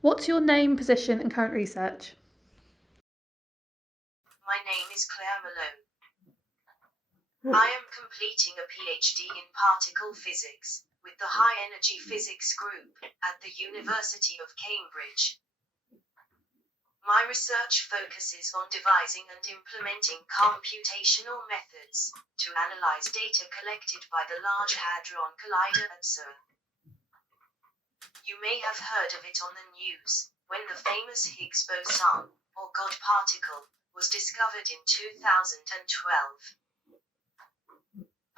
What's your name, position, and current research? My name is Claire Malone. I am completing a PhD in particle physics with the High Energy Physics Group at the University of Cambridge. My research focuses on devising and implementing computational methods to analyze data collected by the Large Hadron Collider at CERN. You may have heard of it on the news when the famous Higgs boson, or God particle, was discovered in 2012.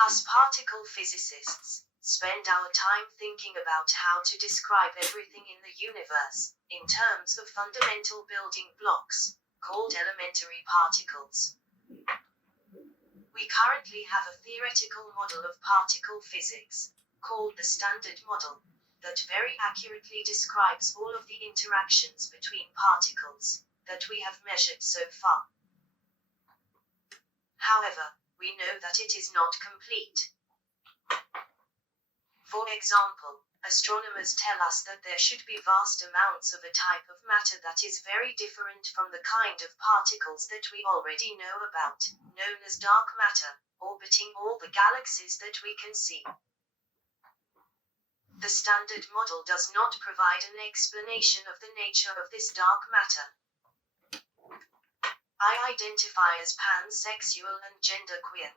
Us particle physicists spend our time thinking about how to describe everything in the universe in terms of fundamental building blocks called elementary particles. We currently have a theoretical model of particle physics called the Standard Model that very accurately describes all of the interactions between particles that we have measured so far. However, we know that it is not complete. For example, astronomers tell us that there should be vast amounts of a type of matter that is very different from the kind of particles that we already know about, known as dark matter, orbiting all the galaxies that we can see. The Standard Model does not provide an explanation of the nature of this dark matter. I identify as pansexual and genderqueer.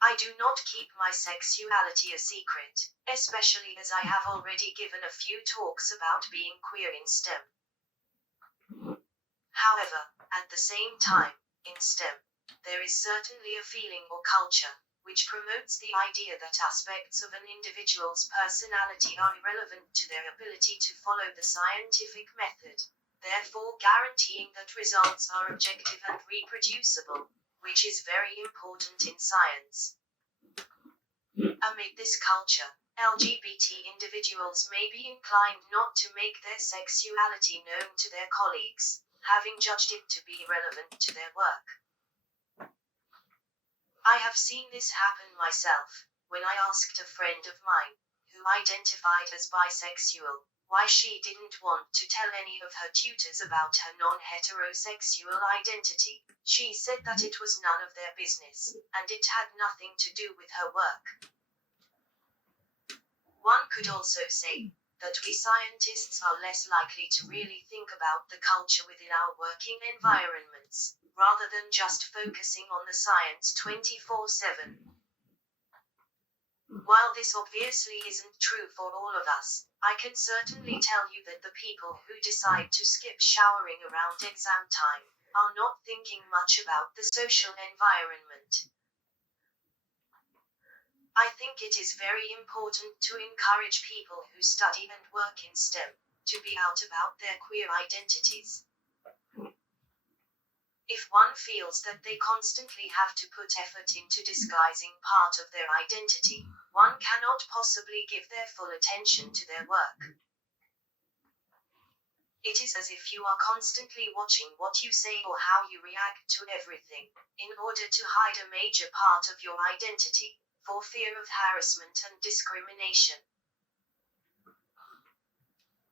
I do not keep my sexuality a secret, especially as I have already given a few talks about being queer in STEM. However, at the same time, in STEM, there is certainly a feeling or culture which promotes the idea that aspects of an individual's personality are irrelevant to their ability to follow the scientific method, therefore guaranteeing that results are objective and reproducible, which is very important in science. Amid this culture, LGBT individuals may be inclined not to make their sexuality known to their colleagues, having judged it to be irrelevant to their work. I have seen this happen myself, when I asked a friend of mine, who identified as bisexual, why she didn't want to tell any of her tutors about her non-heterosexual identity. She said that it was none of their business, and it had nothing to do with her work. One could also say that we scientists are less likely to really think about the culture within our working environments, rather than just focusing on the science 24/7. While this obviously isn't true for all of us, I can certainly tell you that the people who decide to skip showering around exam time are not thinking much about the social environment. I think it is very important to encourage people who study and work in STEM to be out about their queer identities. If one feels that they constantly have to put effort into disguising part of their identity, one cannot possibly give their full attention to their work. It is as if you are constantly watching what you say or how you react to everything, in order to hide a major part of your identity, for fear of harassment and discrimination.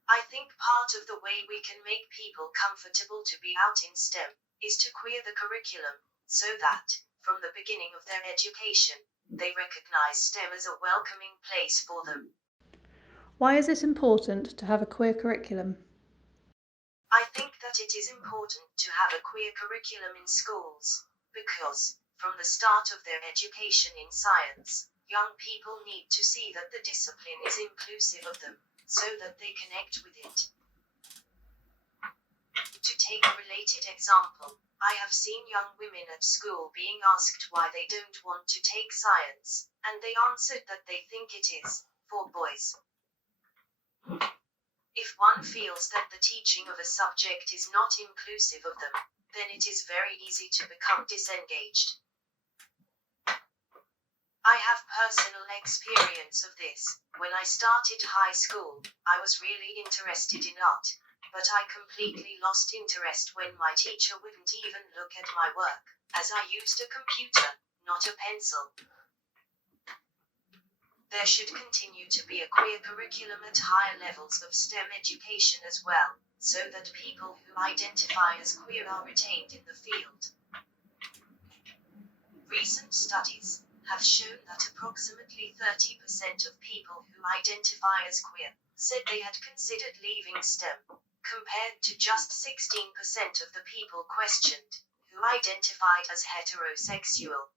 I think part of the way we can make people comfortable to be out in STEM is to queer the curriculum, so that, from the beginning of their education, they recognize STEM as a welcoming place for them. Why is it important to have a queer curriculum? I think that it is important to have a queer curriculum in schools, because, from the start of their education in science, young people need to see that the discipline is inclusive of them, so that they connect with it. To take a related example, I have seen young women at school being asked why they don't want to take science, and they answered that they think it is for boys. If one feels that the teaching of a subject is not inclusive of them, then it is very easy to become disengaged. I have personal experience of this. When I started high school, I was really interested in art, but I completely lost interest when my teacher wouldn't even look at my work, as I used a computer, not a pencil. There should continue to be a queer curriculum at higher levels of STEM education as well, so that people who identify as queer are retained in the field. Recent studies have shown that approximately 30% of people who identify as queer said they had considered leaving STEM, compared to just 16% of the people questioned who identified as heterosexual.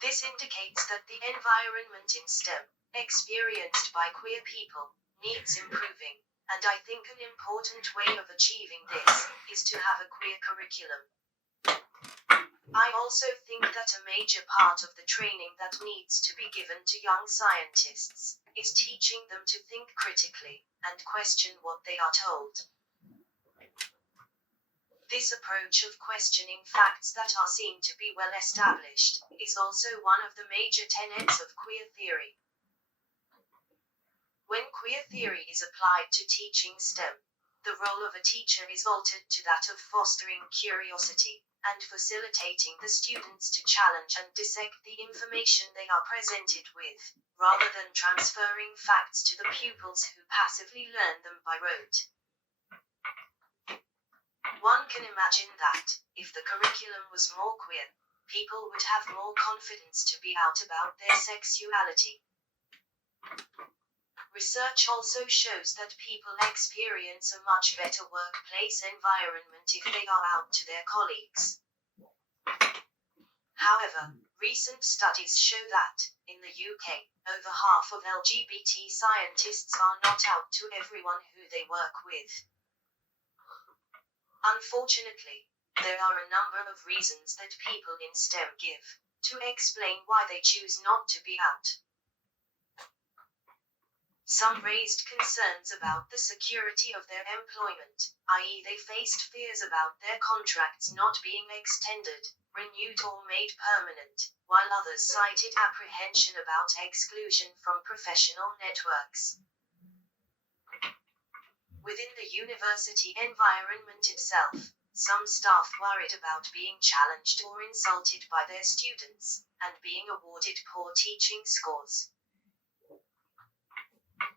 This indicates that the environment in STEM, experienced by queer people, needs improving, and I think an important way of achieving this is to have a queer curriculum. I also think that a major part of the training that needs to be given to young scientists is teaching them to think critically and question what they are told. This approach of questioning facts that are seen to be well established is also one of the major tenets of queer theory. When queer theory is applied to teaching STEM, the role of a teacher is altered to that of fostering curiosity and facilitating the students to challenge and dissect the information they are presented with, rather than transferring facts to the pupils who passively learn them by rote. One can imagine that, if the curriculum was more queer, people would have more confidence to be out about their sexuality. Research also shows that people experience a much better workplace environment if they are out to their colleagues. However, recent studies show that, in the UK, over half of LGBT scientists are not out to everyone who they work with. Unfortunately, there are a number of reasons that people in STEM give to explain why they choose not to be out. Some raised concerns about the security of their employment, i.e. they faced fears about their contracts not being extended, renewed or made permanent, while others cited apprehension about exclusion from professional networks. Within the university environment itself, some staff worried about being challenged or insulted by their students, and being awarded poor teaching scores.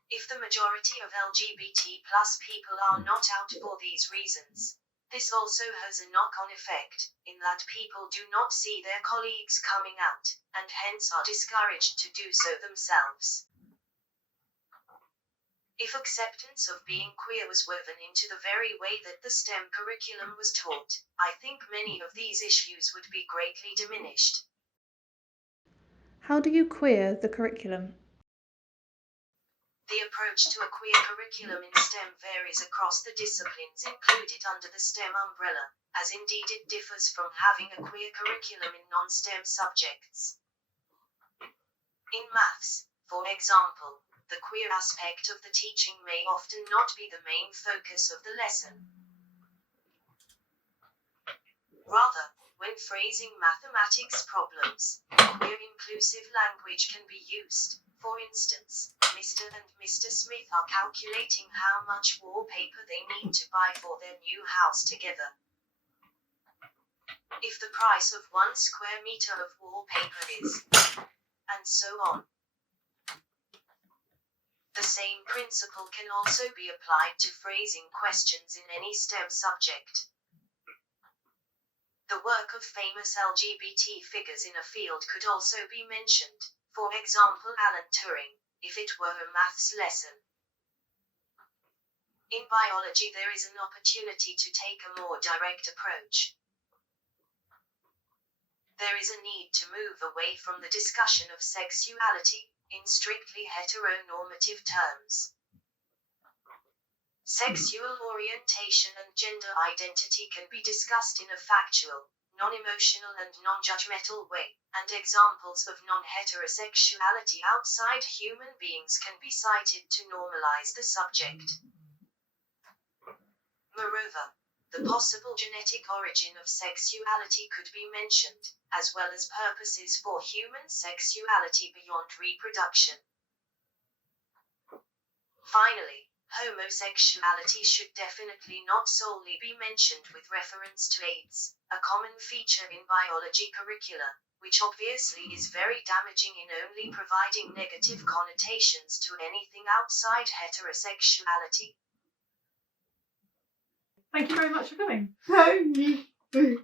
If the majority of LGBT+ people are not out for these reasons, this also has a knock-on effect, in that people do not see their colleagues coming out, and hence are discouraged to do so themselves. If acceptance of being queer was woven into the very way that the STEM curriculum was taught, I think many of these issues would be greatly diminished. How do you queer the curriculum? The approach to a queer curriculum in STEM varies across the disciplines included under the STEM umbrella, as indeed it differs from having a queer curriculum in non-STEM subjects. In maths, for example, the queer aspect of the teaching may often not be the main focus of the lesson. Rather, when phrasing mathematics problems, queer inclusive language can be used. For instance, Mr. and Mr. Smith are calculating how much wallpaper they need to buy for their new house together. If the price of 1 square meter of wallpaper is, and so on. The same principle can also be applied to phrasing questions in any STEM subject. The work of famous LGBT figures in a field could also be mentioned, for example Alan Turing, if it were a maths lesson. In biology there is an opportunity to take a more direct approach. There is a need to move away from the discussion of sexuality in strictly heteronormative terms. Sexual orientation and gender identity can be discussed in a factual, non-emotional and non-judgmental way, and examples of non-heterosexuality outside human beings can be cited to normalize the subject. Moreover, the possible genetic origin of sexuality could be mentioned, as well as purposes for human sexuality beyond reproduction. Finally, Homosexuality should definitely not solely be mentioned with reference to AIDS, a common feature in biology curricula, which obviously is very damaging in only providing negative connotations to anything outside heterosexuality. Thank you very much for coming. Thank you.